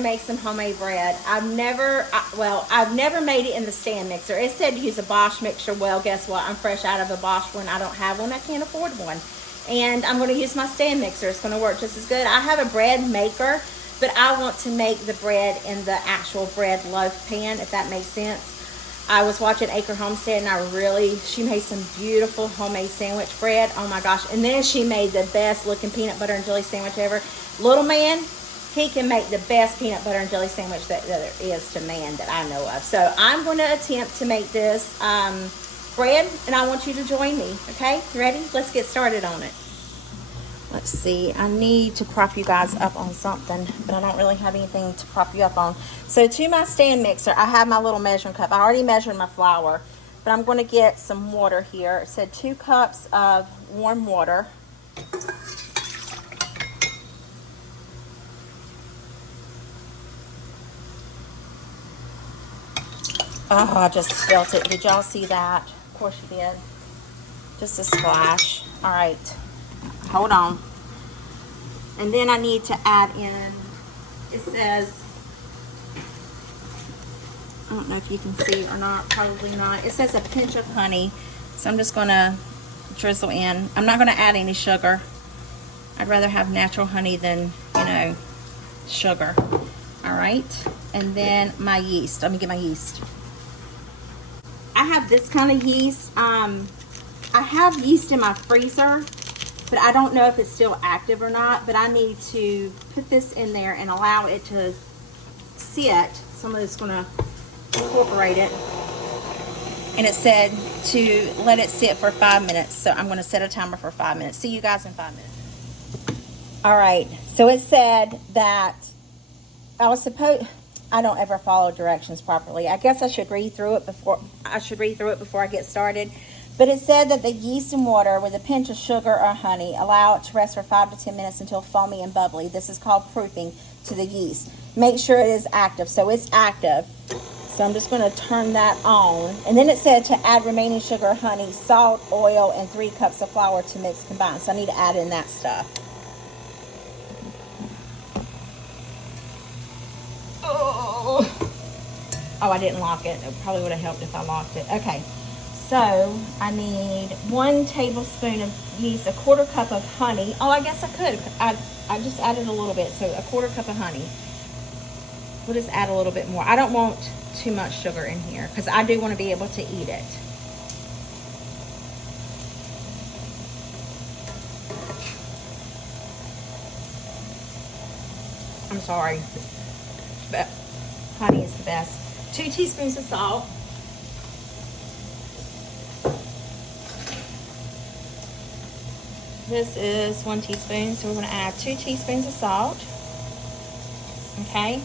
to make some homemade bread. I've never made it in the stand mixer. It said to use a Bosch mixer. Well, guess what? I'm fresh out of a Bosch one. I don't have one. I can't afford one. And I'm going to use my stand mixer. It's going to work just as good. I have a bread maker, but I want to make the bread in the actual bread loaf pan, if that makes sense. I was watching 𝐄𝐻𝐒 Homestead, and she made some beautiful homemade sandwich bread. Oh my gosh. And then she made the best looking peanut butter and jelly sandwich ever. Little man, he can make the best peanut butter and jelly sandwich that there is to man that I know of. So I'm going to attempt to make this bread, and I want you to join me. Okay, ready? Let's get started on it. Let's see, I need to prop you guys up on something, but I don't really have anything to prop you up on. So to my stand mixer, I have my little measuring cup. I already measured my flour, but I'm going to get some water here. It said 2 cups of warm water. Oh, I just spilled it. Did y'all see that? Of course you did. Just a splash. All right. Hold on. And then I need to add in, it says, I don't know if you can see or not, probably not. It says a pinch of honey. So I'm just going to drizzle in. I'm not going to add any sugar. I'd rather have natural honey than, sugar. All right. And then my yeast. Let me get my yeast. I have this kind of yeast. I have yeast in my freezer, but I don't know if it's still active or not. But I need to put this in there and allow it to sit. Somebody's going to incorporate it. And it said to let it sit for 5 minutes. So I'm going to set a timer for 5 minutes. See you guys in 5 minutes. All right. So it said that I don't ever follow directions properly. I guess I should read through it before I get started. But it said that the yeast and water with a pinch of sugar or honey, allow it to rest for 5 to 10 minutes until foamy and bubbly. This is called proofing to the yeast. Make sure it is active. So it's active. So I'm just going to turn that on. And then it said to add remaining sugar, honey, salt, oil, and 3 cups of flour to mix combined. So I need to add in that stuff. Oh, I didn't lock it. It probably would have helped if I locked it. Okay. So I need 1 tablespoon of yeast, 1/4 cup of honey. Oh, I guess I could. I just added a little bit. So 1/4 cup of honey. We'll just add a little bit more. I don't want too much sugar in here because I do want to be able to eat it. I'm sorry, but honey is the best. 2 teaspoons of salt. This is 1 teaspoon, so we're going to add 2 teaspoons of salt. Okay.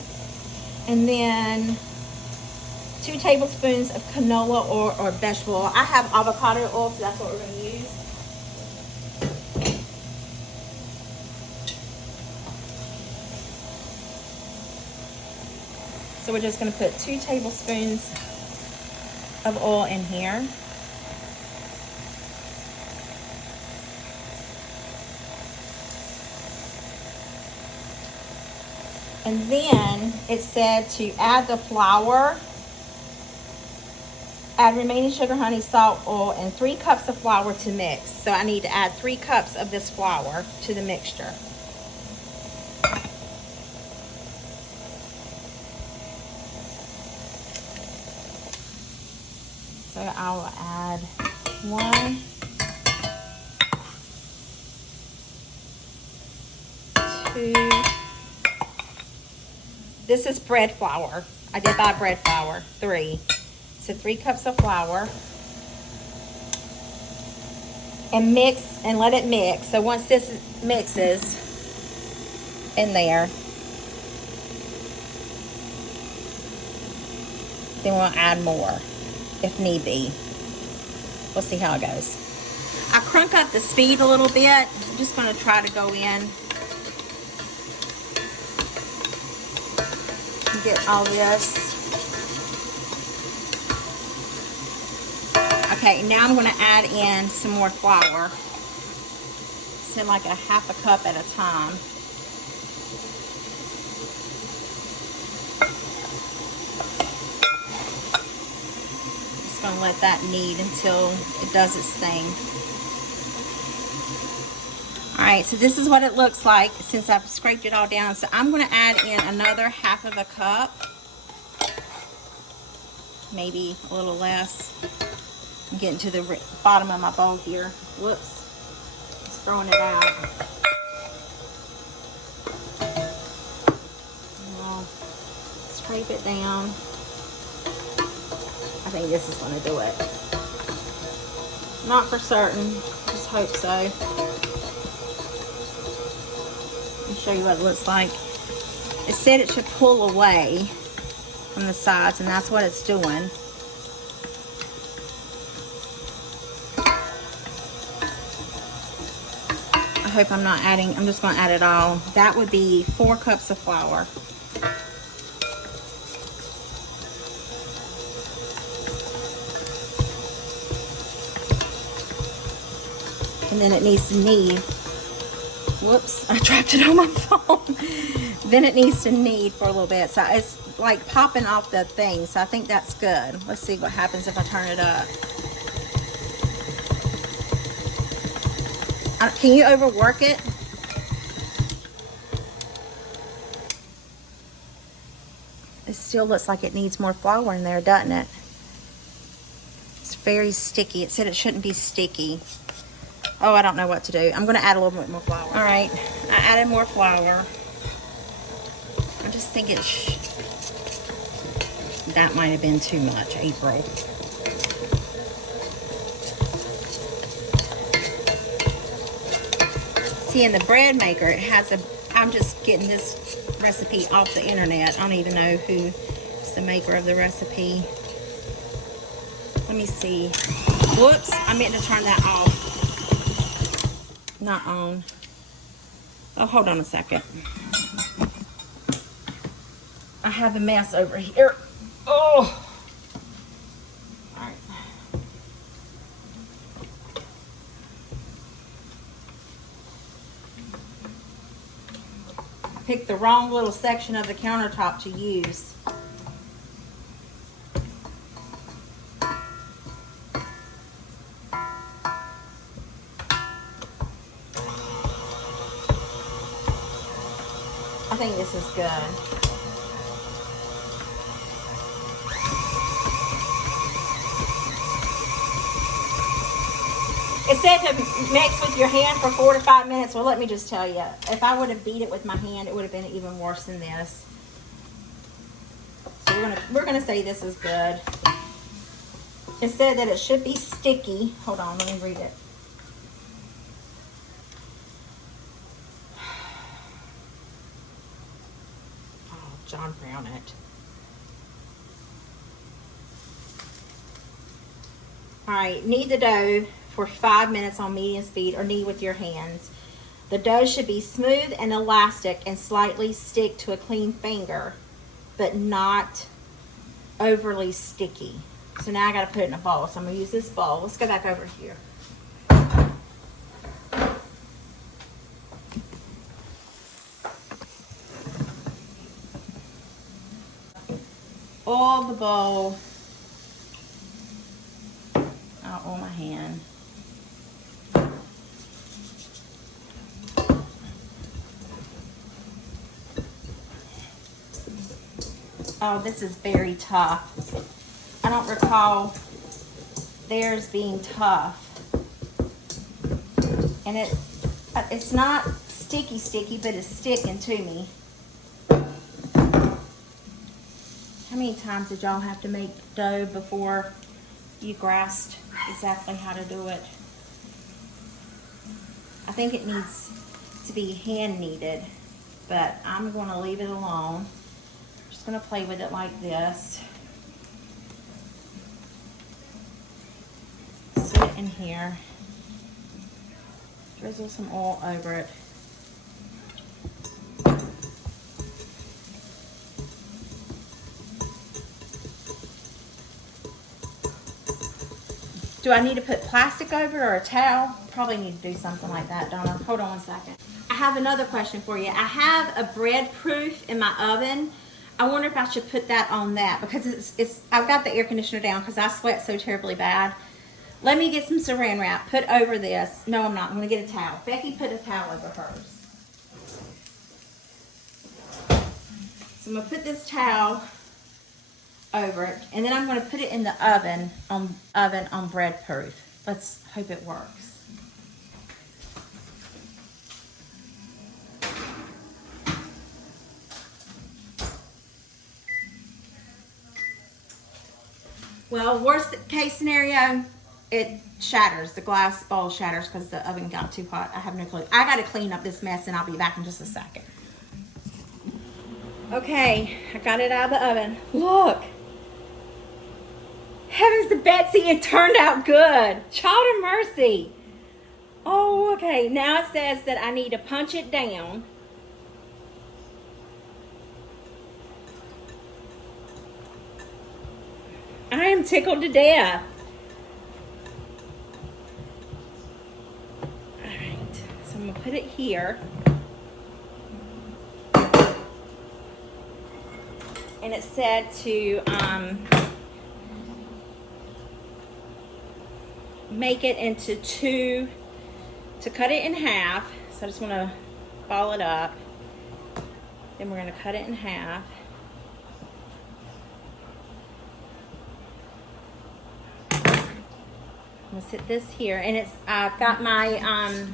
And then 2 tablespoons of canola or vegetable oil. I have avocado oil, so that's what we're going to use. So we're just going to put 2 tablespoons of oil in here. And then it said to add the flour, add remaining sugar, honey, salt, oil, and 3 cups of flour to mix. So I need to add 3 cups of this flour to the mixture. So I will add 1, 2. This is bread flour. I did buy bread flour. 3. So 3 cups of flour. And mix and let it mix. So once this mixes in there, then we'll add more if need be. We'll see how it goes. I crunk up the speed a little bit. I'm just going to try to go in and get all this. Okay, now I'm going to add in some more flour. So like a 1/2 cup at a time. gonna let that knead until it does its thing. All right, so this is what it looks like since I've scraped it all down. So I'm gonna add in another 1/2 cup, maybe a little less. I'm getting to the bottom of my bowl here. Whoops, just throwing it out. Now, scrape it down. I think this is gonna do it. Not for certain, just hope so. Let me show you what it looks like. It said it should pull away from the sides, and that's what it's doing. I hope I'm not adding, I'm just going to add it all. That would be 4 cups of flour. And then it needs to knead. Whoops, I dropped it on my phone. Then it needs to knead for a little bit. So it's like popping off the thing. So I think that's good. Let's see what happens if I turn it up. Can you overwork it? It still looks like it needs more flour in there, doesn't it? It's very sticky. It said it shouldn't be sticky. Oh, I don't know what to do. I'm going to add a little bit more flour. All right, I added more flour. I just think that might have been too much, April. See, in the bread maker, it has I'm just getting this recipe off the internet. I don't even know who's the maker of the recipe. Let me see. Whoops, I meant to turn that off. Not on. Oh, hold on a second. I have a mess over here. Oh. All right. I picked the wrong little section of the countertop to use. I think this is good. It said to mix with your hand for 4 to 5 minutes. Well, let me just tell you, if I would have beat it with my hand, it would have been even worse than this. So we're gonna say this is good. It said that it should be sticky. Hold on, let me read it. John Brown it. All right, knead the dough for 5 minutes on medium speed, or knead with your hands. The dough should be smooth and elastic and slightly stick to a clean finger, but not overly sticky. So now I got to put it in a bowl. So I'm going to use this bowl. Let's go back over here. Oil the bowl. I'll oil my hand. Oh, this is very tough. I don't recall theirs being tough. And it's not sticky, but it's sticking to me. How many times did y'all have to make dough before you grasped exactly how to do it? I think it needs to be hand kneaded, but I'm going to leave it alone. I'm just going to play with it like this. Sit it in here. Drizzle some oil over it. Do I need to put plastic over it or a towel? Probably need to do something like that, don't I? Hold on one second. I have another question for you. I have a bread proof in my oven. I wonder if I should put that on that because I've got the air conditioner down because I sweat so terribly bad. Let me get some saran wrap, put over this. No, I'm not. I'm going to get a towel. Becky, put a towel over hers. So I'm going to put this towel over it, and then I'm going to put it in the oven on bread proof. Let's hope it works. Well, worst case scenario, it shatters. The glass bowl shatters because the oven got too hot. I have no clue. I got to clean up this mess and I'll be back in just a second. Okay, I got it out of the oven. Look. Heavens to Betsy, it turned out good. Child of mercy. Oh, okay. Now it says that I need to punch it down. I am tickled to death. All right, so I'm gonna put it here. And it said to make it into to cut it in half. So I just wanna ball it up. Then we're gonna cut it in half. I'm gonna sit this here, and I've got my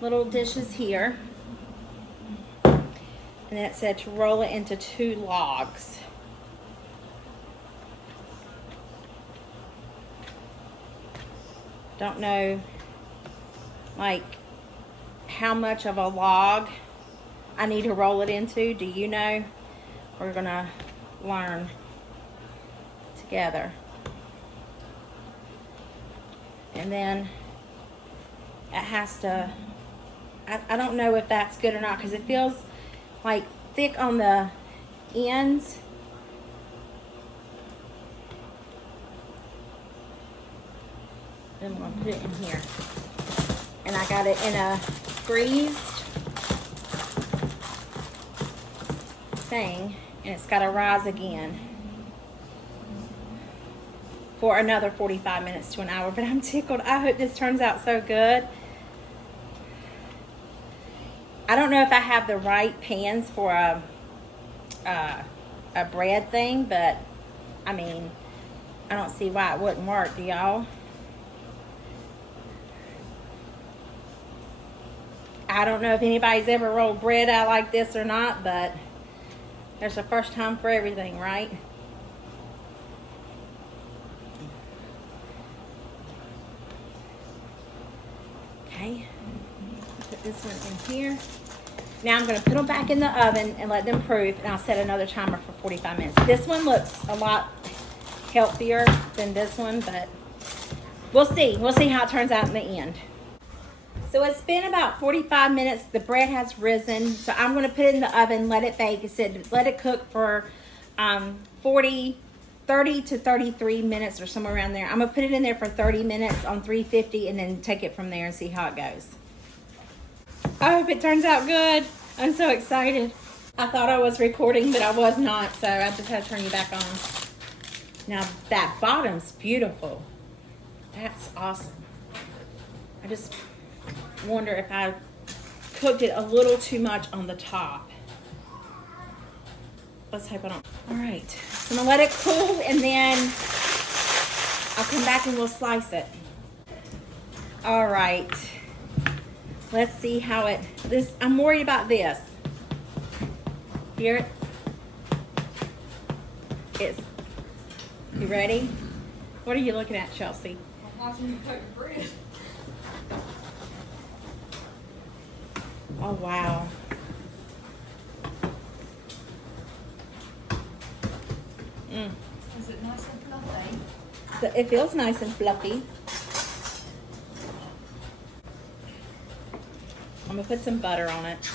little dishes here, and then it said to roll it into 2 logs. Don't know like how much of a log I need to roll it into. Do you know? We're gonna learn together. And then it has to, I don't know if that's good or not because it feels like thick on the ends. Then I'm going to put it in here. And I got it in a greased thing, and it's got to rise again for another 45 minutes to an hour, but I'm tickled. I hope this turns out so good. I don't know if I have the right pans for a bread thing, but I mean, I don't see why it wouldn't work, do y'all? I don't know if anybody's ever rolled bread out like this or not, but there's a first time for everything, right? Okay, put this one in here. Now I'm going to put them back in the oven and let them proof, and I'll set another timer for 45 minutes. This one looks a lot healthier than this one, but we'll see. We'll see how it turns out in the end. So it's been about 45 minutes. The bread has risen, so I'm going to put it in the oven, let it bake. It said let it cook for 30 to 33 minutes or somewhere around there. I'm going to put it in there for 30 minutes on 350 and then take it from there and see how it goes. I hope it turns out good. I'm so excited. I thought I was recording, but I was not, so I just had to turn you back on. Now that bottom's beautiful. That's awesome. I just wonder if I cooked it a little too much on the top. Let's hope I don't. All right, so I'm gonna let it cool and then I'll come back and we'll slice it. All right, let's see how I'm worried about this. Here it's, you ready? What are you looking at, Chelsea? I'm watching you cook bread. Oh, wow. Is it nice and fluffy? So it feels nice and fluffy. I'm gonna put some butter on it.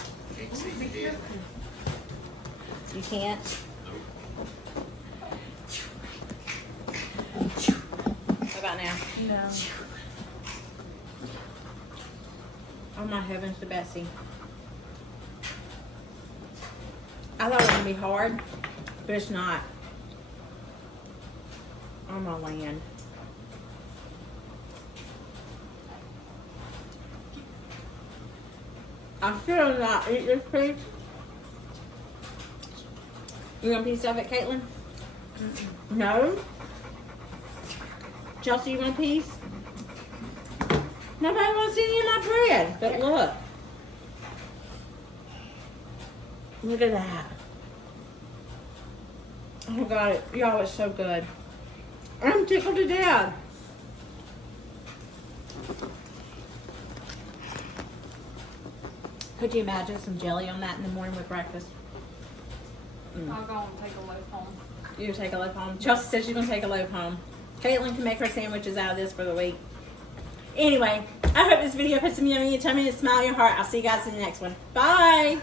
You can't? How about now? No. Oh my heavens to Bessie. I thought it was gonna be hard, but it's not. On my land. I still not eat this piece. You want a piece of it, Caitlin? No? Chelsea, you want a piece? Nobody wants any of my bread, but look. Look at that. Oh my God, y'all, it's so good. I'm tickled to death. Could you imagine some jelly on that in the morning with breakfast? I'll go and take a loaf home. You take a loaf home. Chelsea says she's gonna take a loaf home. Caitlin can make her sandwiches out of this for the week. Anyway, I hope this video put some yummy in your tummy and a smile in your heart. I'll see you guys in the next one. Bye.